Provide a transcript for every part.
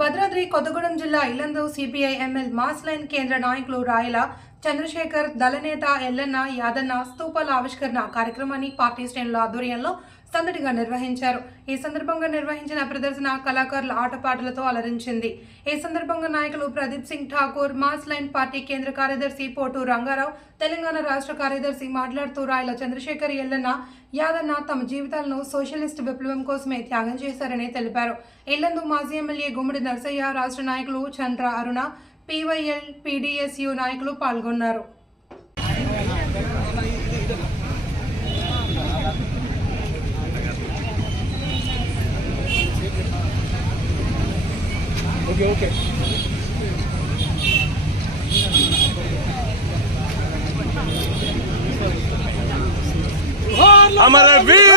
భద్రాద్రి కొత్తగూడెం జిల్లా Yellandu CPI ML mass line కేంద్ర నాయకులు రాయల చంద్రశేఖర్ దళనేత ఎల్లన్న యాదన్న స్తూపాల ఆవిష్కరణ కార్యక్రమాన్ని పార్టీ శ్రేణుల ఆధ్వర్యంలో సందడిగా నిర్వహించారు. ఈ సందర్భంగా నిర్వహించిన ప్రదర్శన కళాకారుల ఆటపాటలతో అలరించింది. ఈ సందర్భంగా నాయకులు Pradeep Singh Thakur mass line party కేంద్ర కార్యదర్శి పోటు రంగారావు తెలంగాణ రాష్ట్ర కార్యదర్శి మాట్లాడుతూ రాయల చంద్రశేఖర్ ఎల్లన్న యాదన్న తమ జీవితాలను సోషలిస్ట్ విప్లవం కోసమే త్యాగం చేశారని తెలిపారు. ఇల్లందు మాజీ ఎమ్మెల్యే గుమ్మడి నరసయ్య రాష్ట్ర నాయకులు చంద్ర అరుణ పీవైఎల్ పీడీఎస్యు నాయకులు పాల్గొన్నారు. be okay. Amaravilha!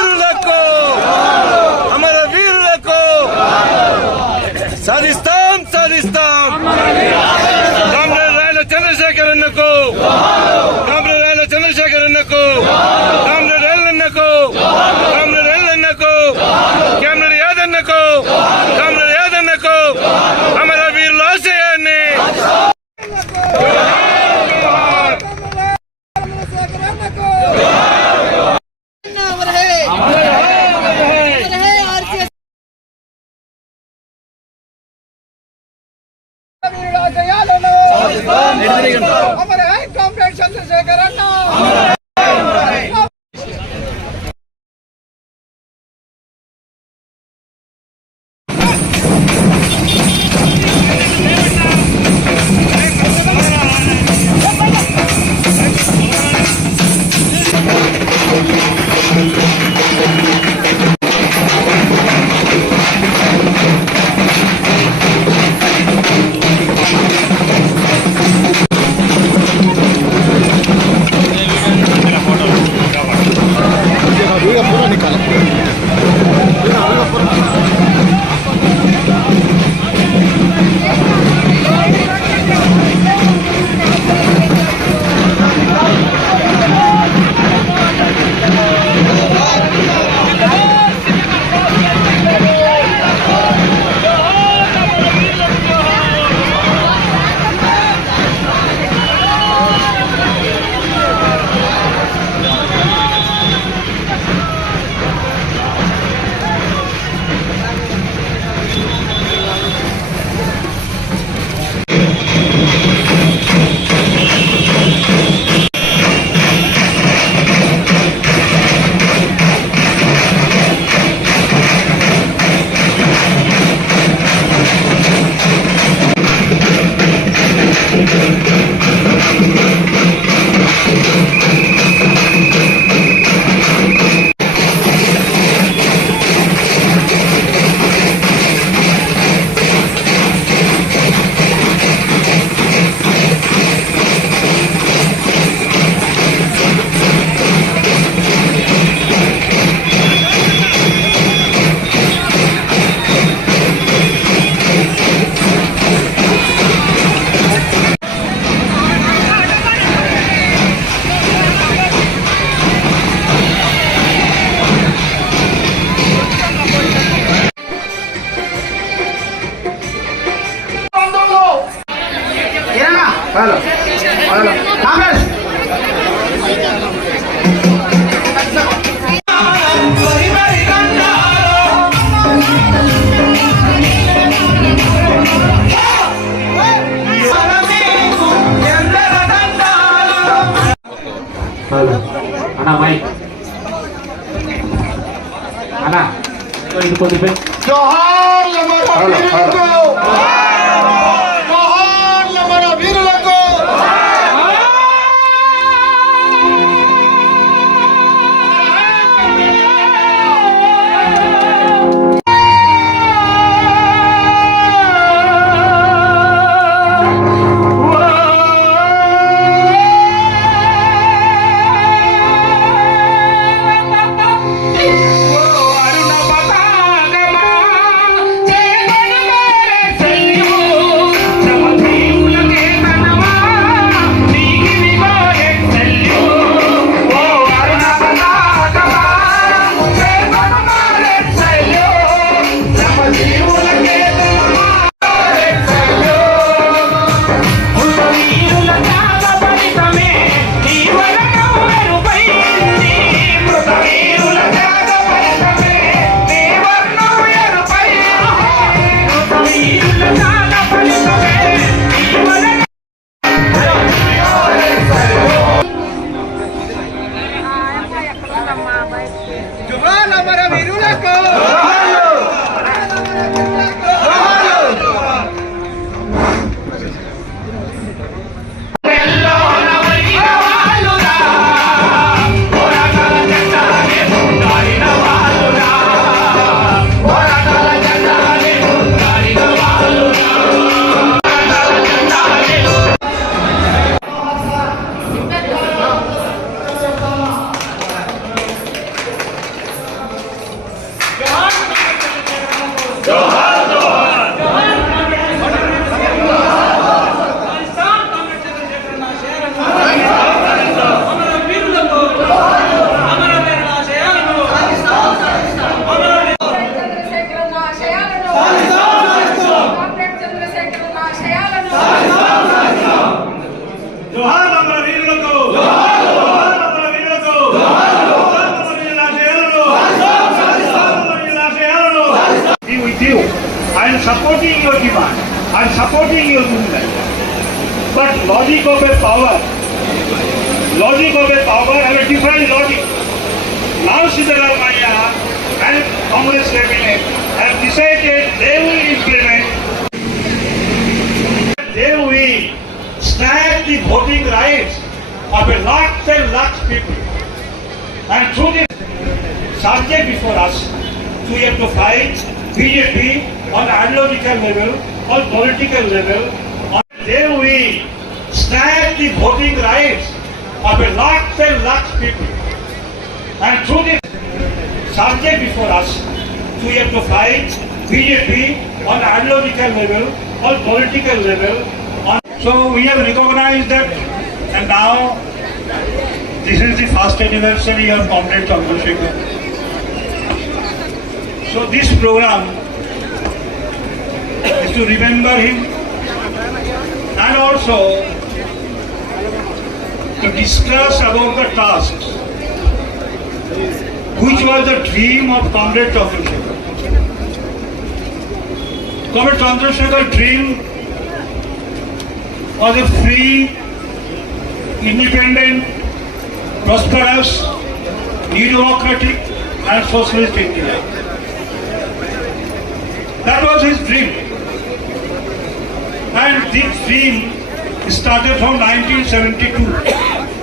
Alexandre Zé americano. করবেন জহার আমার meeting your demand and supporting your movement. But logic of a power, logic of a power have a different logic. Now Siddharamaya and Congress cabinet have decided they will implement, they will snatch the voting rights of a lot and lot people. And through this subject before us, we have to fight BJP on ideological level, on political level. They will snatch the voting rights of a lot and lot people. And through this subject before us, we have to fight BJP on ideological level, on political level. On so we have recognized that, and now this is the first anniversary of Comrade Chandrasekhar. So this program is to remember him and also to discuss about the tasks which was the dream of Comrade Chandrasekhar. Comrade Chandrasekhar dream was a free, independent, prosperous, democratic and socialist India. His dream. And this dream started from 1972.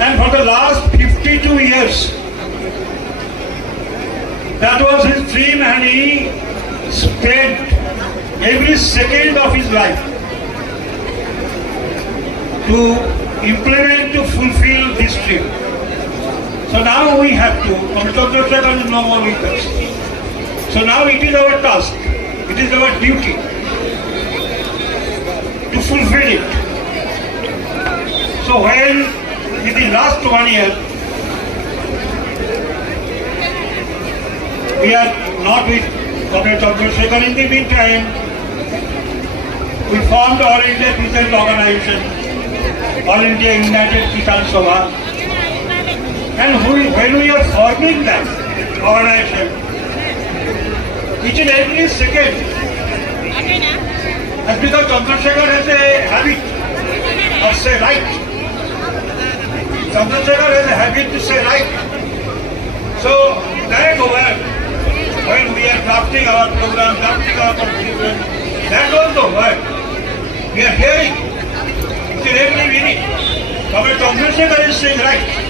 And for the last 52 years, that was his dream and he spent every second of his life to implement, to fulfill this dream. So now we have to, Commissioner Chandrasekhar is no more with us. So now it is our task, it is our duty to fulfill it. So when in the last one year we are not with Comrade Chandrasekhar, in the meantime. We formed All India Peasant Organization, All India United Kisan Sabha. And when we are forming that organization each and every second as because Chandrasekhar has a habit of say right. Chandrasekhar has a habit to say right. So that over when we are drafting our program, drafting our constitution, that was the word. We are hearing each and every minute. Comrade Chandrasekhar is saying right.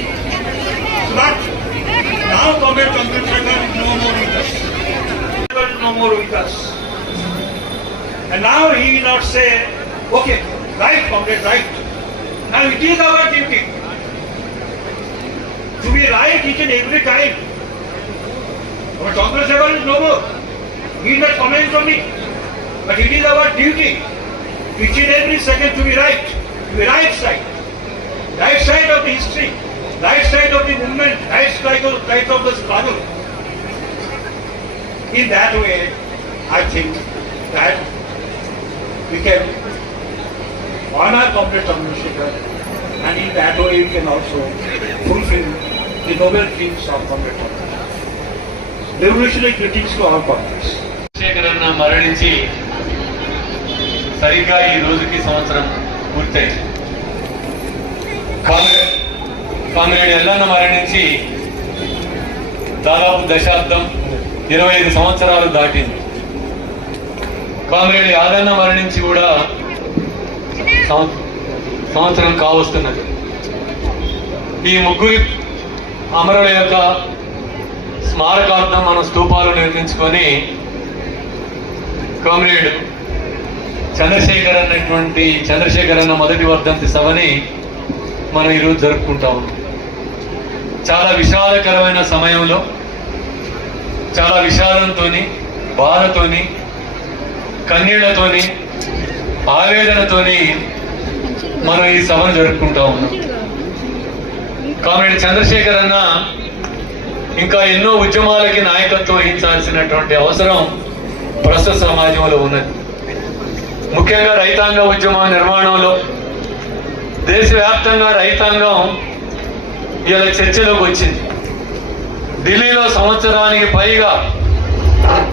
And now he will not say, okay, right, comrade, right. Now it is our duty to be right each and every time. Our Chandrasekhar is no more. He will not comment on it. But it is our duty each and every second to be right, to be right side. Right side of the history, right side of the movement, right side of, right of the struggle. In that way, I think that we can honor Comrade Chandrasekhar and in that way we can also fulfill the noble dreams of Comrade Chandrasekhar. Revolutionary greetings to all Congress. Chandrasekhar అన్న మరణించి సరిగ్గా ఈ రోజుకి సంవత్సరం పూర్తయింది comrade comrade Yellanna మరణించి దాదాపు దశాబ్దం ఇరవై ఐదు సంవత్సరాలు దాటింది కామ్రేడ్ యాదన్న మరణించి కూడా సంవత్సరం కావస్తున్నది. ఈ ముగ్గురి అమరుల యొక్క స్మారకార్థం మన స్తూపాలు నిర్మించుకొని కామ్రేడ్ చంద్రశేఖర్ అన్నటువంటి చంద్రశేఖర్ అన్న మొదటి వర్ధంతి సభని మనం ఈరోజు జరుపుకుంటా ఉన్నాం. చాలా విషాదకరమైన సమయంలో చాలా విషాదంతోని బాధతోని కన్నీళ్ళతోని ఆవేదనతోని మనం ఈ సభను జరుపుకుంటా ఉన్నాం. కామ్రేడ్ చంద్రశేఖర్ అన్న ఇంకా ఎన్నో ఉద్యమాలకి నాయకత్వం వహించాల్సినటువంటి అవసరం ప్రస్తుత సమాజంలో ఉన్నది. ముఖ్యంగా రైతాంగ ఉద్యమ నిర్మాణంలో దేశవ్యాప్తంగా రైతాంగం ఇలా చర్చలోకి వచ్చింది. ఢిల్లీలో సంవత్సరానికి పైగా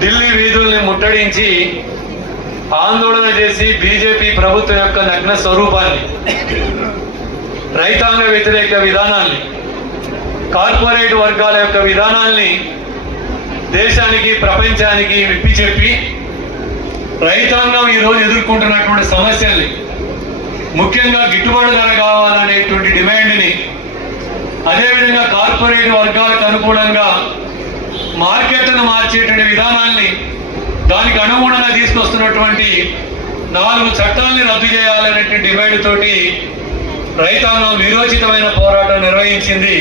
ఢిల్లీ వీధుల్ని ముట్టడించి ఆందోళన చేసి బీజేపీ ప్రభుత్వం యొక్క నగ్న స్వరూపాన్ని రైతాంగ వ్యతిరేక విధానాన్ని కార్పొరేట్ వర్గాల యొక్క విధానాల్ని దేశానికి ప్రపంచానికి విప్పి చెప్పి రైతాంగం ఈరోజు ఎదుర్కొంటున్నటువంటి సమస్యల్ని ముఖ్యంగా గిట్టుబాటు ధర కావాలనేటువంటి డిమాండ్ని అదేవిధంగా కార్పొరేట్ వర్గాలకు అనుకూలంగా మార్కెట్ను మార్చేటువంటి విధానాన్ని దానికి అనుగుణంగా తీసుకొస్తున్నటువంటి నాలుగు చట్టాలని రద్దు చేయాలనేటువంటి డిమాండ్ తోటి రైతాంగం విరోచితమైన పోరాటం నిర్వహించింది.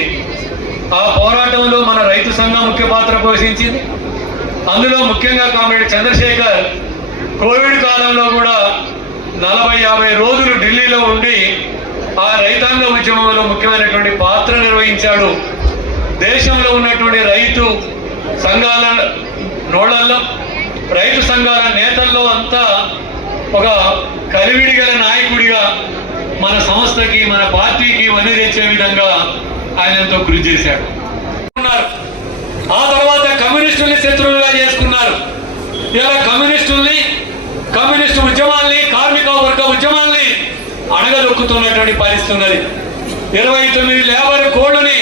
ఆ పోరాటంలో మన రైతు సంఘం ముఖ్య పాత్ర పోషించింది. అందులో ముఖ్యంగా కామ్రేడ్ చంద్రశేఖర్ కోవిడ్ కాలంలో కూడా నలభై యాభై రోజులు ఢిల్లీలో ఉండి ఆ రైతాంగ ఉద్యమంలో ముఖ్యమైనటువంటి పాత్ర నిర్వహించాడు. దేశంలో ఉన్నటువంటి రైతు సంఘాల నోళ్ళలో రైతు సంఘాల నేతల్లో అంతా ఒక కలివిడి గల నాయకుడిగా మన సంస్థకి మన పార్టీకి వని తెచ్చే విధంగా ఆయన ఎంతో కృషి చేశాడు. ఆ తర్వాత కమ్యూనిస్టుల్ని శత్రువులుగా చేసుకున్నారు. ఇలా కమ్యూనిస్టుల్ని కమ్యూనిస్టు ఉద్యమాల్ని కార్మిక వర్గ ఉద్యమాల్ని అణగదొక్కుతున్నటువంటి పరిస్థితి ఉన్నది. ఇరవై తొమ్మిది లేబర్ కోడ్లని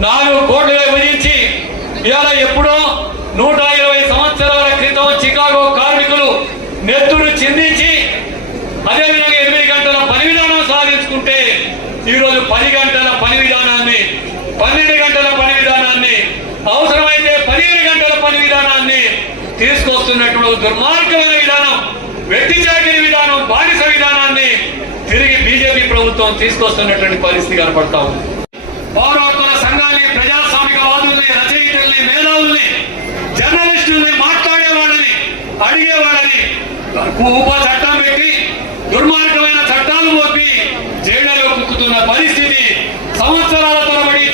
నాలుగు కోడ్లుగా విధించి ఇవాళ ఎప్పుడో తీసుకొస్తున్నటువంటి దుర్మార్గమైన విధానం వ్యక్తి విధానం బానిస విధానాన్ని తిరిగి బీజేపీ ప్రభుత్వం తీసుకొస్తున్నటువంటి పరిస్థితి కనపడతా ఉంది. పౌర సంఘాన్ని ప్రజాస్వామికవాదుల్ని రచయితల్ని మేధావుల్ని జర్నలిస్టుల్ని మాట్లాడేవాళ్ళని అడిగేవాళ్ళని ఉప చట్టం పెట్టి దుర్మార్గమైన చట్టాలు మోపి జైళ్ళలో కుక్కుతున్న పరిస్థితి సంవత్సరాల తరబడి